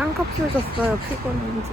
쌍꺼풀 졌어요, 피곤한지.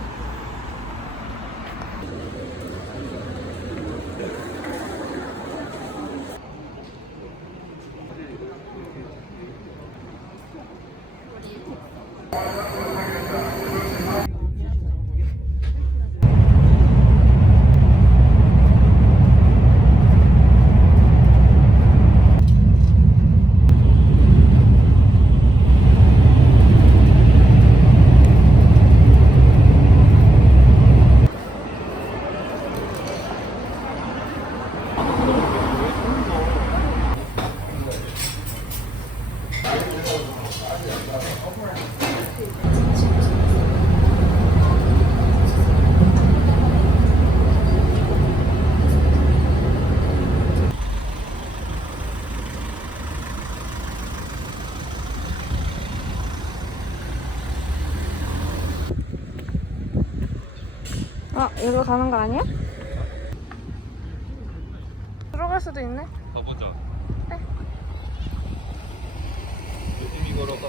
아, 여기로 가는 거 아니야? 들어갈 수도 있네. 가보자. 네. 조심히 걸어가.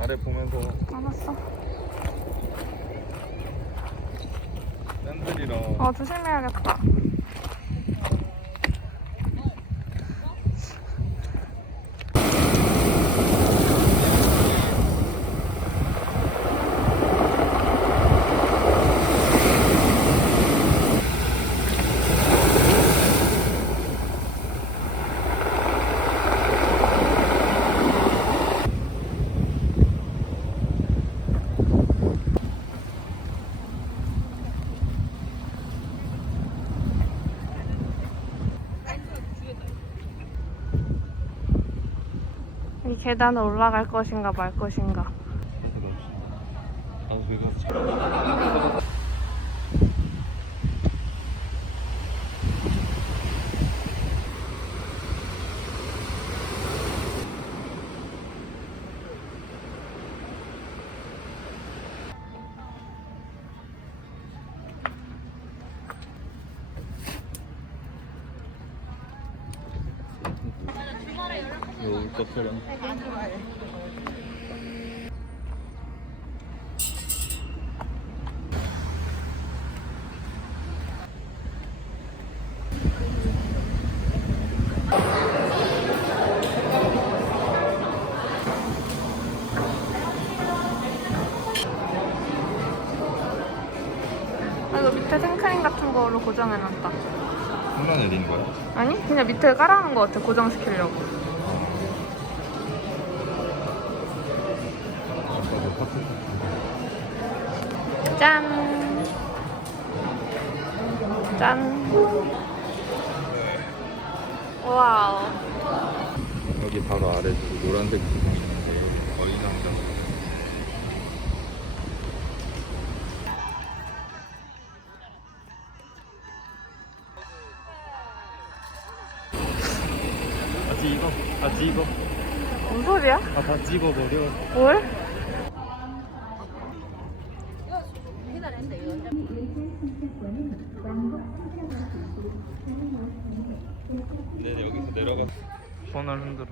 아래 보면서 알았어. 샌들이랑 어, 조심해야겠다. 이 계단을 올라갈 것인가 말 것인가. 나도 저기 가서 차- 이거 올 것처럼 아, 이거 밑에 생크림 같은 걸로 고정해놨다. 콩만 내리는 거야? 아니? 그냥 밑에 깔아놓은 것 같아, 고정시키려고. 짠! 짠! 와우. 여기 바로 아래 그 노란색 부분인데 거의 남자 아 찍어 아 찍어 뭔 소리야? 아 다 찍어버려 뭘? 네 여기서 내려가. 손을 흔들어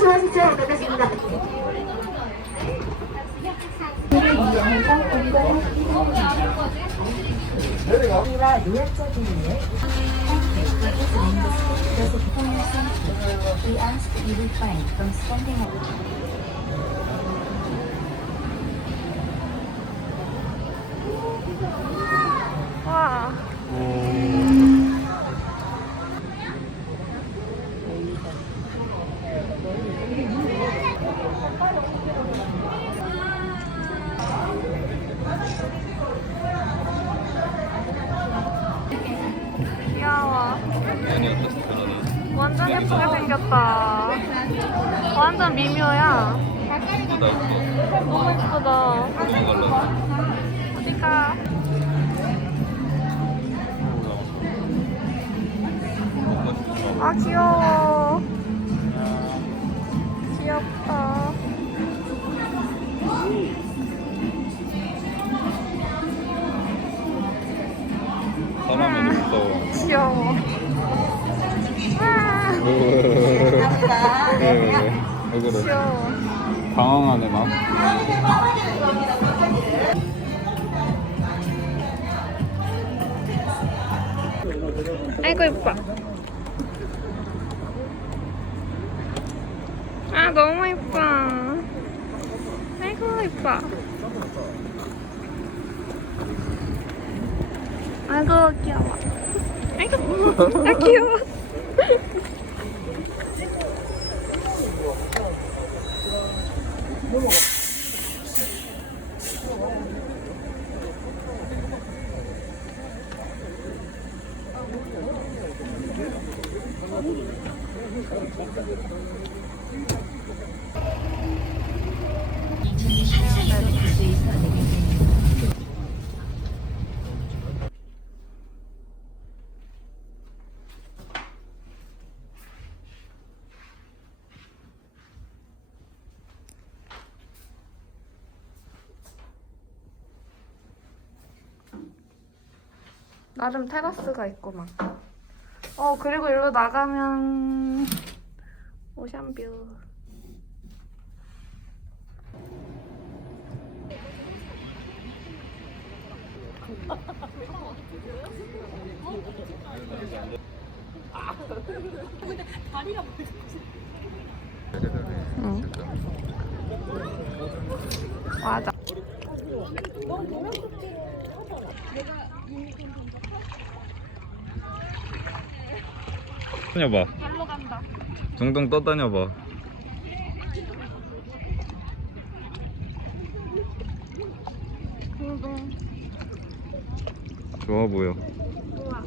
수고하십시오. 반갑습니다. 우리와 노약자들 위해 We ask you refrain from standing up. 완전 예쁘게 생겼다. 완전 미묘야. 너무 예쁘다. 어디가? 아 귀여워. 귀엽다. 사람이 무서워 귀여워. 아, 왜 그래 귀여워. 당황하네 막 아이고 예뻐. 아 너무 예뻐. 아이고 예뻐. 아이고 귀여워. 아이고 아 귀여워. 나름 테라스가 있고 막. 어 그리고 이리로 나가면 오션뷰. 응. 맞아. 다녀봐 발로 간다. 둥둥 떠다녀봐. 좋아 보여 우와.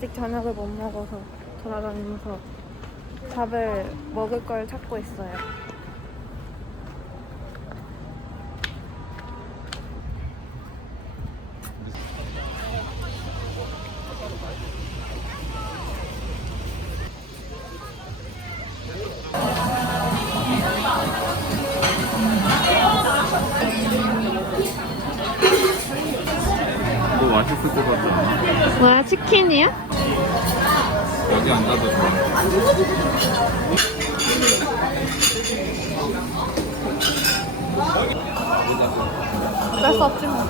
아직 저녁을 못 먹어서 돌아다니면서 밥을 먹을 걸 찾고 있어요. 너 맛있을 것 같지 않아? 뭐야 치킨이야? 여기 앉아도 좋아 어쩔 수 없지 뭐.